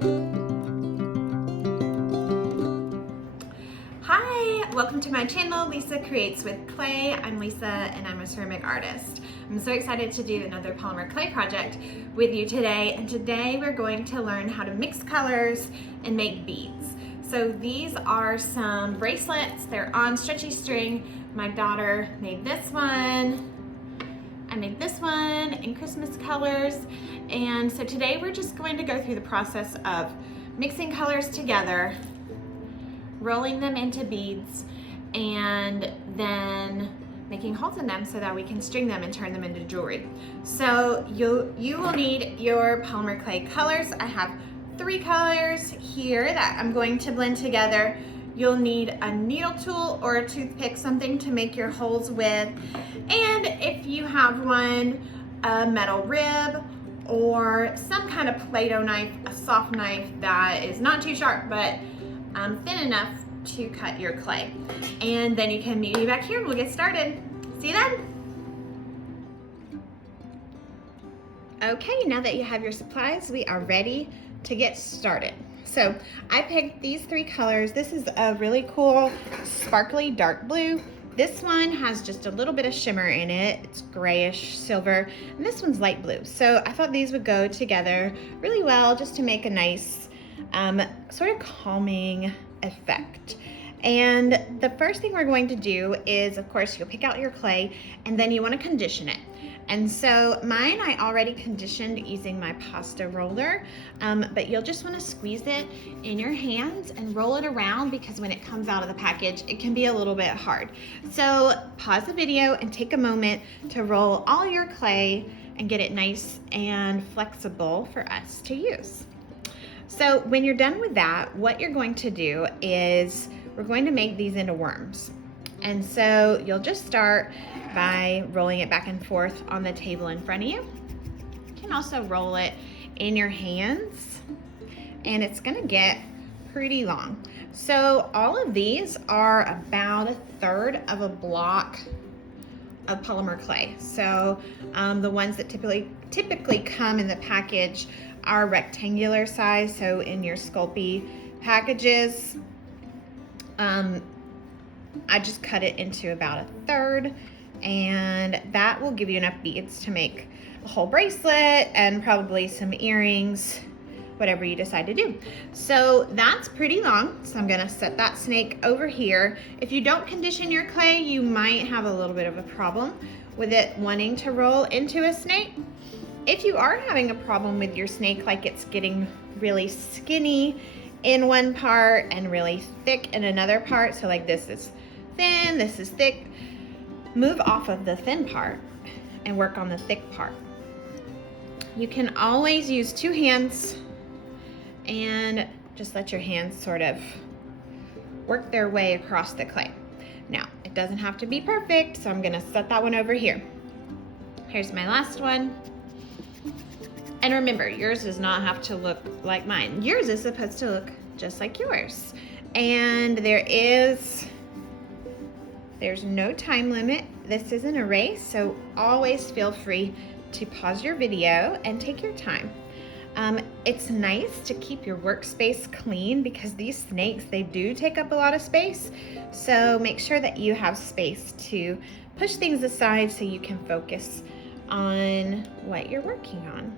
Hi, welcome to my channel, Lisa Creates with Clay. I'm Lisa and I'm a ceramic artist. I'm so excited to do another polymer clay project with you today, and today we're going to learn how to mix colors and make beads. So these are some bracelets. They're on stretchy string. My daughter made this one. I made this one in Christmas colors. And so today we're just going to go through the process of mixing colors together, rolling them into beads, and then making holes in them so that we can string them and turn them into jewelry. So you will need your polymer clay colors. I have 3 colors here that I'm going to blend together. You'll need a needle tool or a toothpick, something to make your holes with. And if you have one, a metal rib or some kind of Play-Doh knife, a soft knife that is not too sharp but thin enough to cut your clay. And then you can meet me back here and we'll get started. See you then. Okay, now that you have your supplies, we are ready to get started. So I picked these 3 colors. This is a really cool sparkly dark blue. This one has just a little bit of shimmer in it. It's grayish silver, and this one's light blue. So I thought these would go together really well just to make a nice sort of calming effect. And the first thing we're going to do is, of course, you'll pick out your clay and then you want to condition it. And so mine I already conditioned using my pasta roller, but you'll just want to squeeze it in your hands and roll it around, because when it comes out of the package it can be a little bit hard. So pause the video and take a moment to roll all your clay and get it nice and flexible for us to use. So when you're done with that, what you're going to do is we're going to make these into worms. And so you'll just start by rolling it back and forth on the table in front of you. You can also roll it in your hands, and it's gonna get pretty long. So all of these are about 1/3 of a block of polymer clay. So the ones that typically come in the package are rectangular size. So in your Sculpey packages, I just cut it into about 1/3, and that will give you enough beads to make a whole bracelet and probably some earrings, whatever you decide to do. So that's pretty long, so I'm gonna set that snake over here. If you don't condition your clay, you might have a little bit of a problem with it wanting to roll into a snake. If you are having a problem with your snake, like it's getting really skinny in one part and really thick in another part, so like this is thin, this is thick, move off of the thin part and work on the thick part. You can always use 2 hands and just let your hands sort of work their way across the clay. Now, it doesn't have to be perfect, so I'm gonna set that one over here. Here's my last one. And remember, yours does not have to look like mine. Yours is supposed to look just like yours. And there's no time limit. This isn't a race, so always feel free to pause your video and take your time. It's nice to keep your workspace clean, because these snakes, they do take up a lot of space. So make sure that you have space to push things aside so you can focus on what you're working on.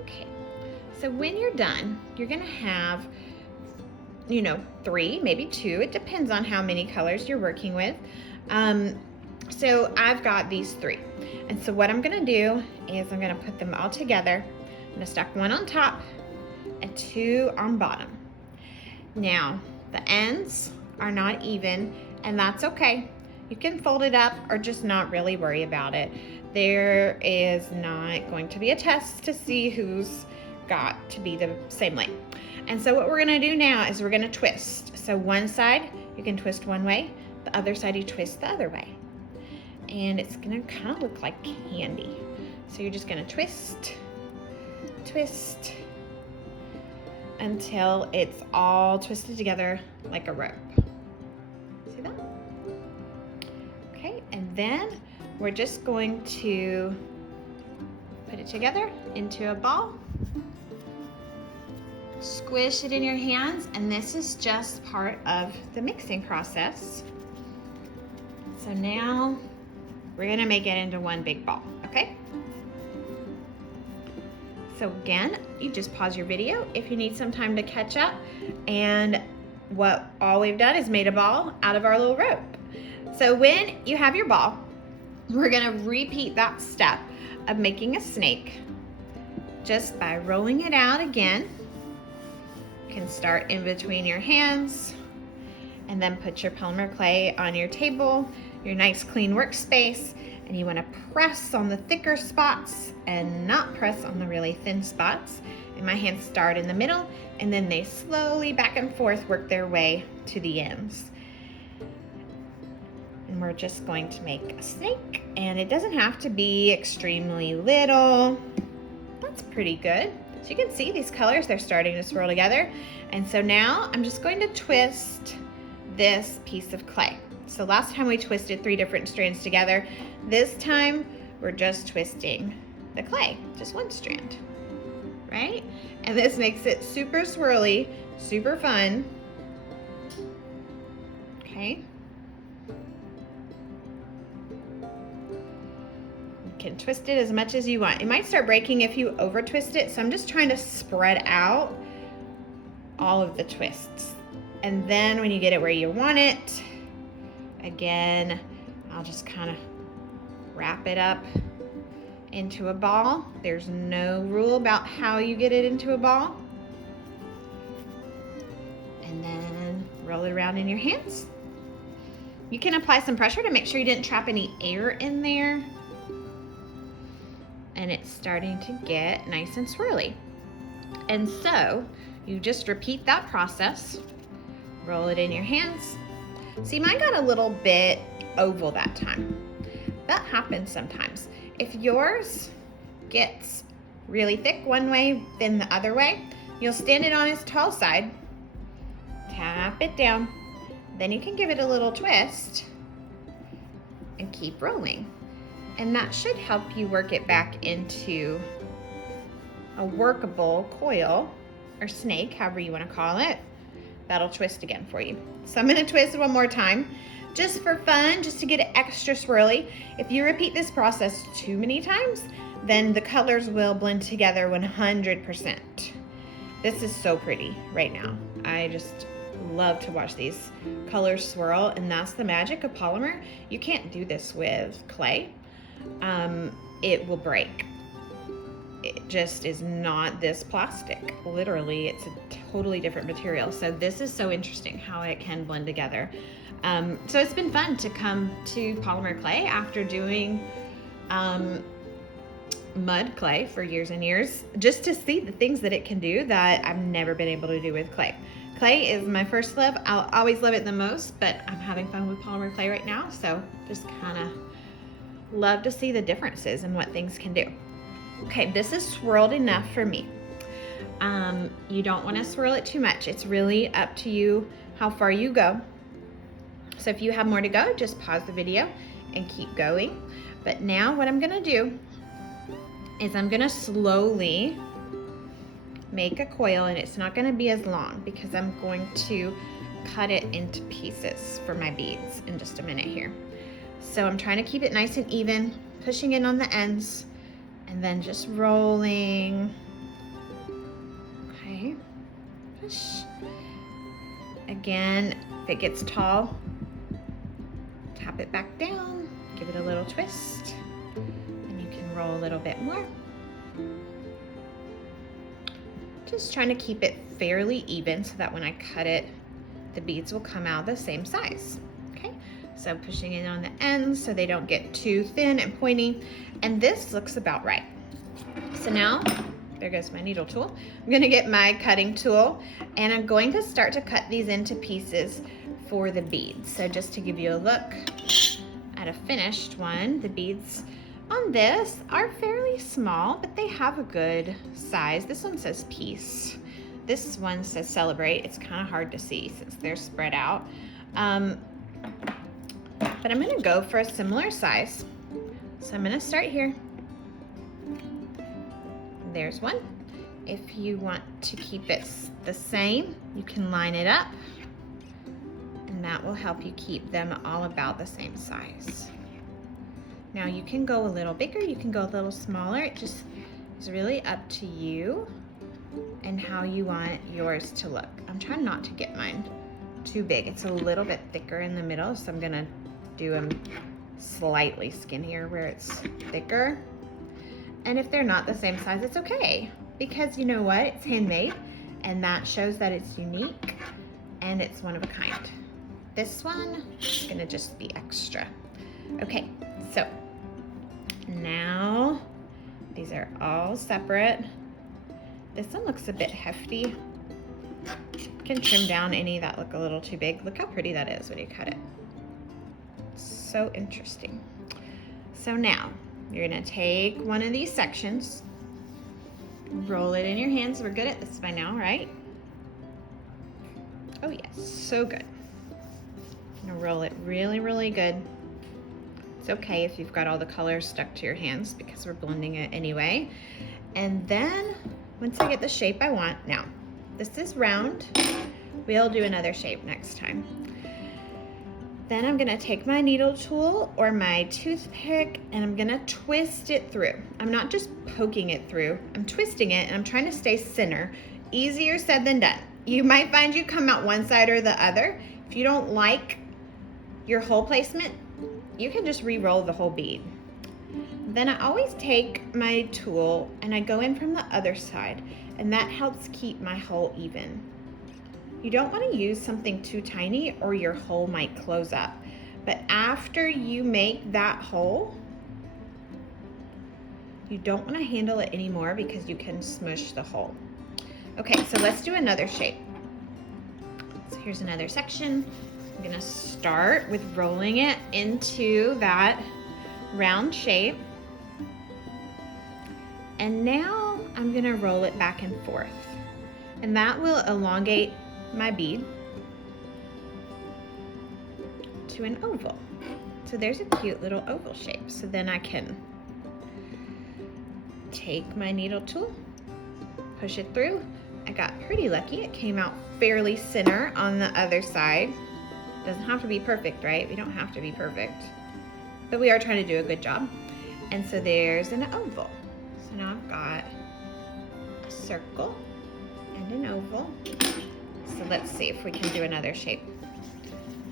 Okay, so when you're done, you're gonna have, 3, maybe 2, it depends on how many colors you're working with. So I've got these 3. And so what I'm gonna do is I'm gonna put them all together. I'm gonna stack 1 on top and 2 on bottom. Now, the ends are not even, and that's okay. You can fold it up or just not really worry about it. There is not going to be a test to see who's got to be the same length. And so what we're gonna do now is we're gonna twist. So one side, you can twist one way, the other side you twist the other way. And it's gonna kind of look like candy. So you're just gonna twist, twist, until it's all twisted together like a rope. See that? Okay, and then we're just going to put it together into a ball Squish it in your hands, and this is just part of the mixing process. So now we're gonna make it into one big ball, okay? So again, you just pause your video if you need some time to catch up. And all we've done is made a ball out of our little rope. So when you have your ball, we're gonna repeat that step of making a snake just by rolling it out again. You can start in between your hands and then put your polymer clay on your table, your nice clean workspace, and you want to press on the thicker spots and not press on the really thin spots. And my hands start in the middle, and then they slowly back and forth work their way to the ends. And we're just going to make a snake, and it doesn't have to be extremely little. That's pretty good. So you can see these colors, they're starting to swirl together. And so now I'm just going to twist this piece of clay. So last time we twisted 3 different strands together. This time we're just twisting the clay, just 1 strand, right? And this makes it super swirly, super fun. Okay. You can twist it as much as you want. It might start breaking if you over twist it, so I'm just trying to spread out all of the twists. And then when you get it where you want it, again, I'll just kind of wrap it up into a ball. There's no rule about how you get it into a ball. And then roll it around in your hands. You can apply some pressure to make sure you didn't trap any air in there. And it's starting to get nice and swirly. And so you just repeat that process. Roll it in your hands. See, mine got a little bit oval that time. That happens sometimes. If yours gets really thick one way, then the other way, you'll stand it on its tall side, tap it down, then you can give it a little twist and keep rolling. And that should help you work it back into a workable coil or snake, however you want to call it. That'll twist again for you. So I'm going to twist one more time just for fun, just to get it extra swirly. If you repeat this process too many times, then the colors will blend together 100%. This is so pretty right now. I just love to watch these colors swirl, and that's the magic of polymer. You can't do this with clay. It will break. It just is not this plastic. Literally, it's a totally different material. So this is so interesting how it can blend together. So it's been fun to come to polymer clay after doing mud clay for years and years, just to see the things that it can do that I've never been able to do with clay. Clay is my first love. I'll always love it the most, but I'm having fun with polymer clay right now. So just kind of love to see the differences in what things can do. Okay, this is swirled enough for me. You don't want to swirl it too much. It's really up to you how far you go. So if you have more to go, just pause the video and keep going. But now what I'm gonna do is I'm gonna slowly make a coil, and it's not gonna be as long because I'm going to cut it into pieces for my beads in just a minute here. So I'm trying to keep it nice and even, pushing in on the ends, and then just rolling. Okay, push. Again, if it gets tall, tap it back down, give it a little twist, and you can roll a little bit more. Just trying to keep it fairly even so that when I cut it, the beads will come out the same size. Okay, so pushing in on the ends so they don't get too thin and pointy, and this looks about right. So now, there goes my needle tool. I'm gonna get my cutting tool, and I'm going to start to cut these into pieces for the beads. So just to give you a look at a finished one, the beads on this are fairly small, but they have a good size. This one says peace. This one says celebrate. It's kind of hard to see since they're spread out. But I'm gonna go for a similar size. So I'm gonna start here. There's one. If you want to keep it the same, you can line it up, and that will help you keep them all about the same size. Now you can go a little bigger, you can go a little smaller. It just is really up to you and how you want yours to look. I'm trying not to get mine too big. It's a little bit thicker in the middle, so I'm gonna do them slightly skinnier where it's thicker. And if they're not the same size, it's okay, because you know what? It's handmade, and that shows that it's unique and it's one of a kind. This one is gonna just be extra. Okay, so now these are all separate. This one looks a bit hefty. You can trim down any that look a little too big. Look how pretty that is when you cut it. So interesting. So now you're gonna take one of these sections, roll it in your hands. We're good at this by now, right? Oh yes, so good. I'm gonna roll it really, really good. It's okay if you've got all the colors stuck to your hands because we're blending it anyway. And then once I get the shape I want, now this is round. We'll do another shape next time. Then I'm gonna take my needle tool or my toothpick and I'm gonna twist it through. I'm not just poking it through, I'm twisting it and I'm trying to stay center. Easier said than done. You might find you come out one side or the other. If you don't like your hole placement, you can just re-roll the whole bead. Then I always take my tool and I go in from the other side, and that helps keep my hole even. You don't want to use something too tiny or your hole might close up. But after you make that hole, you don't want to handle it anymore because you can smush the hole. Okay, so let's do another shape. So here's another section. I'm gonna start with rolling it into that round shape. And now I'm gonna roll it back and forth. And that will elongate my bead to an oval. So there's a cute little oval shape. So then I can take my needle tool, push it through. I got pretty lucky. It came out fairly center on the other side. Doesn't have to be perfect, right? We don't have to be perfect, but we are trying to do a good job. And so there's an oval. So now I've got a circle and an oval. So let's see if we can do another shape.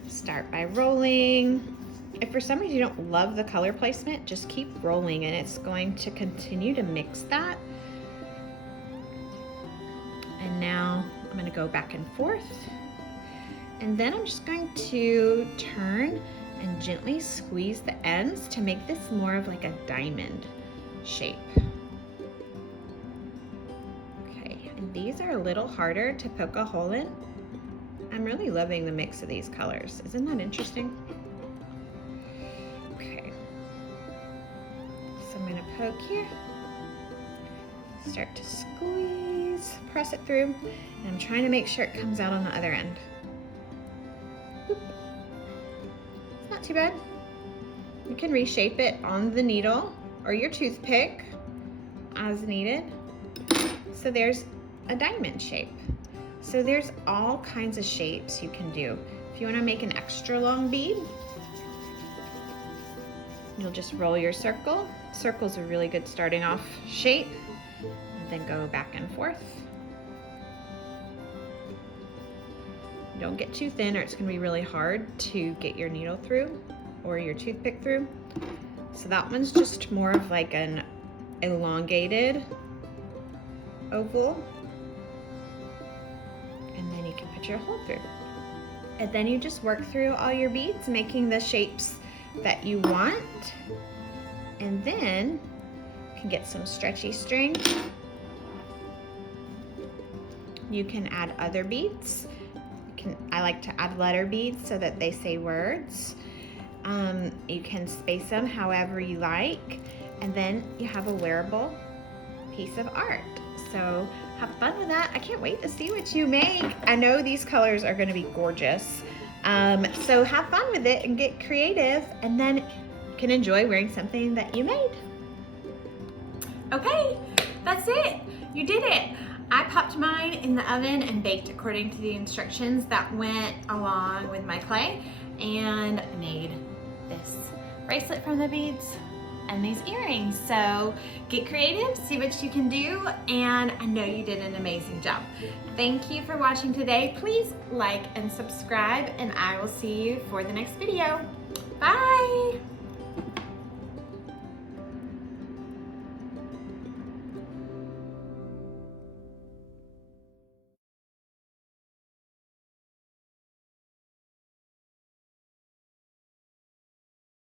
Start by rolling. If for some reason you don't love the color placement, just keep rolling and it's going to continue to mix that. And now I'm going to go back and forth. And then I'm just going to turn and gently squeeze the ends to make this more of like a diamond shape. Okay, and these are a little harder to poke a hole in. I'm really loving the mix of these colors. Isn't that interesting? Okay, so I'm gonna poke here, start to squeeze, press it through, and I'm trying to make sure it comes out on the other end. Not too bad. You can reshape it on the needle or your toothpick as needed. So there's a diamond shape. So there's all kinds of shapes you can do. If you want to make an extra long bead, you'll just roll your circle. Circle's a really good starting off shape. And then go back and forth. Don't get too thin or it's going to be really hard to get your needle through or your toothpick through. So that one's just more of like an elongated oval. And then you can put your hole through. And then you just work through all your beads, making the shapes that you want. And then you can get some stretchy string. You can add other beads. I like to add letter beads so that they say words. You can space them however you like, and then you have a wearable piece of art. So have fun with that. I can't wait to see what you make. I know these colors are going to be gorgeous. So have fun with it and get creative, and then you can enjoy wearing something that you made. Okay, that's it. You did it. it in the oven and baked according to the instructions that went along with my clay, and I made this bracelet from the beads and these earrings. So get creative, see what you can do, and I know you did an amazing job. Thank you for watching today. Please like and subscribe, and I will see you for the next video. Bye!